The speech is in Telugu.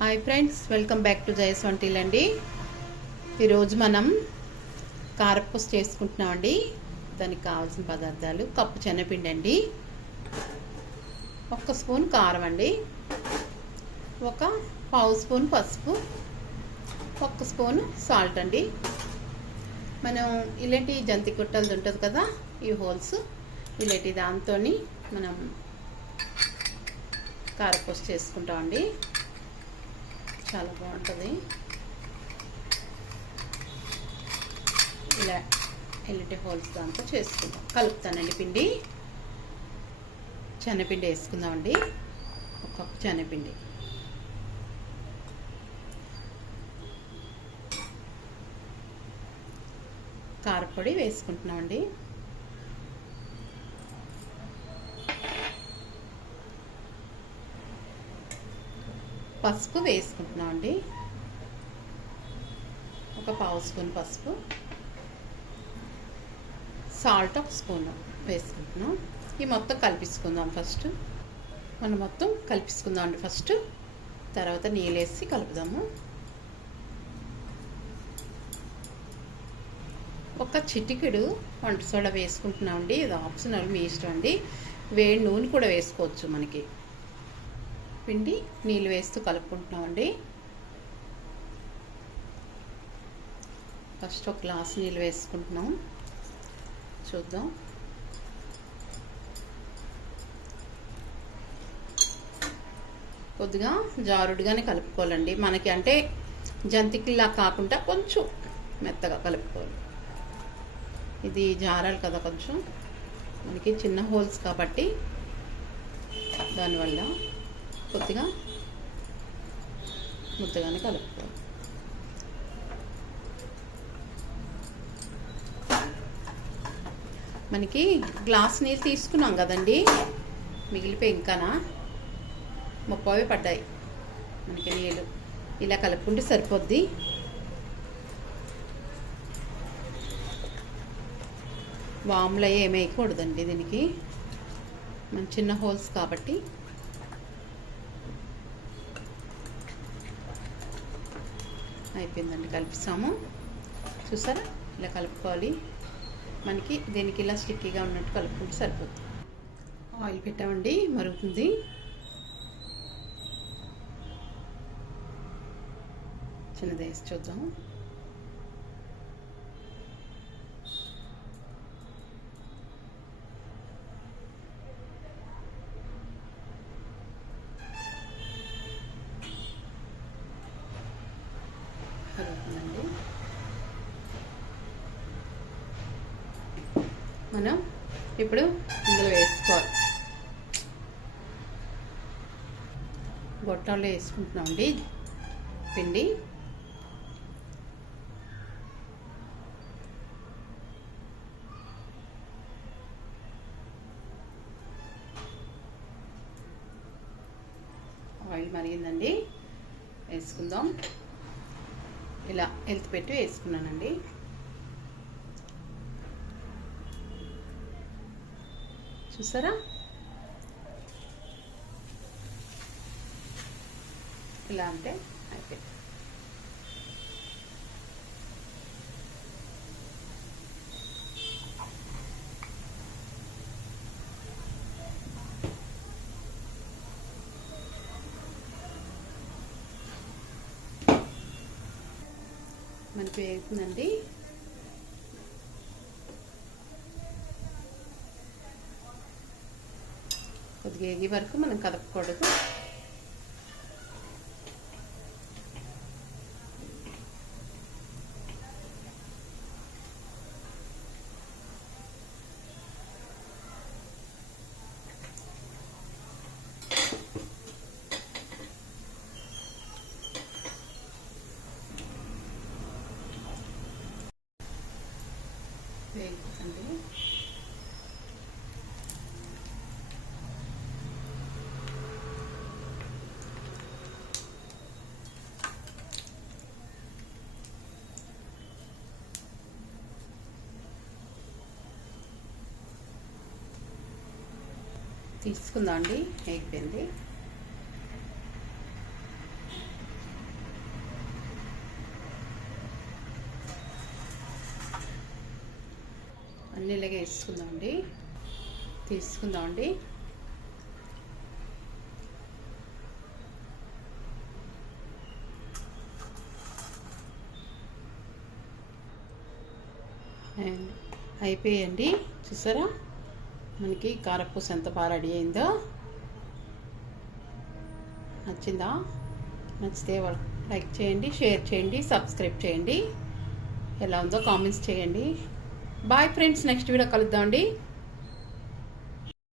Hi friends welcome back to జయస్ వంటీల్ అండి ఈరోజు మనం కారపూస చేసుకుంటున్నామండి దానికి కావాల్సిన పదార్థాలు కప్పు శనగపిండి అండి. ఒక స్పూన్ కారం అండి. ఒక పావు స్పూన్ పసుపు. ఒక స్పూన్ సాల్ట్ అండి. మనం ఇలాంటి జంతి కుట్టలది ఉంటుంది కదా ఈ హోల్స్ ఇలాంటి దాంతో మనం కారపూస చేసుకుంటామండి చాలా బాగుంటుంది. ఇలా ఎల్లిటి హోల్స్ దాంతో చేసుకుందాం. కలుపుతానండి పిండి. శనగపిండి వేసుకుందామండి. ఒక కప్పు శనగపిండి కారపొడి వేసుకుంటున్నామండి. పసుపు వేసుకుంటున్నామండి ఒక పావు స్పూన్ పసుపు. సాల్ట్ ఒక స్పూన్ వేసుకుంటున్నాం. ఈ మొత్తం కలిపించుకుందాం ఫస్ట్. మనం మొత్తం కలిపించుకుందాం అండి ఫస్ట్. తర్వాత నీళ్ళు వేసి కలుపుదాము. ఒక చిటికెడు వంట సోడా వేసుకుంటున్నామండి ఇది ఆప్షనల్ మీ ఇష్టం అండి. వేడి నూనె కూడా వేసుకోవచ్చు మనకి. పిండి నీళ్ళు వేస్తూ కలుపుకుంటున్నామండి. ఫస్ట్ ఒక గ్లాస్ నీళ్ళు వేసుకుంటున్నాం. చూద్దాం. కొద్దిగా జారుడుగానే కలుపుకోవాలండి. మనకి అంటే జంతికిలా కాకుండా కొంచెం మెత్తగా కలుపుకోవాలి. ఇది జారాలి కదా కొంచెం. మనకి చిన్న హోల్స్ కాబట్టి దానివల్ల కొద్దిగా ముద్దగానే కలుపుకోవాలి మనకి గ్లాస్ నీళ్ళు తీసుకున్నాం కదండి. మిగిలిపోయి ఇంకానా? ముప్పై పడ్డాయి. మనకి నీళ్ళు ఇలా కలుపుకుంటే సరిపోద్ది. వాములు అయ్యి ఏమి దీనికి. మన చిన్న హోల్స్ కాబట్టి అయిపోయిందండి కలిపిస్తాము. చూసారా? ఇలా కలుపుకోవాలి. మనకి దీనికి ఇలా స్టిక్కీగా ఉన్నట్టు కలుపుకుంటే సరిపోతుంది. ఆయిల్ పెట్టామండి మరుగుతుంది. చిన్నది వేసి చూద్దాము. మనం ఇప్పుడు ఇందులో వేసుకోవాలి. వేసుకుంటున్నాం అండి పిండి. ఆయిల్ మరిగిందండి. వేసుకుందాం. ఇలా ఎల్త్ పెట్టి వేసుకున్నానండి. చూసారా? ఇలా అంటే అయితే మనకి వేగుతుందండి కొద్దిగా ఎగి వరకు మనం కదపకూడదు. వేగుతుంది. తీసుకుందాం అండి అయిపోయింది. అన్నీ ఇలాగే వేసుకుందాం అండి తీసుకుందాం అండి అయిపోయండి చూసారా? మనకి కారపూస ఎంత బాగా రెడీ అయిందో. నచ్చిందా? నచ్చితే లైక్ చేయండి షేర్ చేయండి సబ్స్క్రైబ్ చేయండి. ఎలా ఉందో కామెంట్స్ చేయండి. బాయ్ ఫ్రెండ్స్ నెక్స్ట్ వీడియో కలుద్దామండి.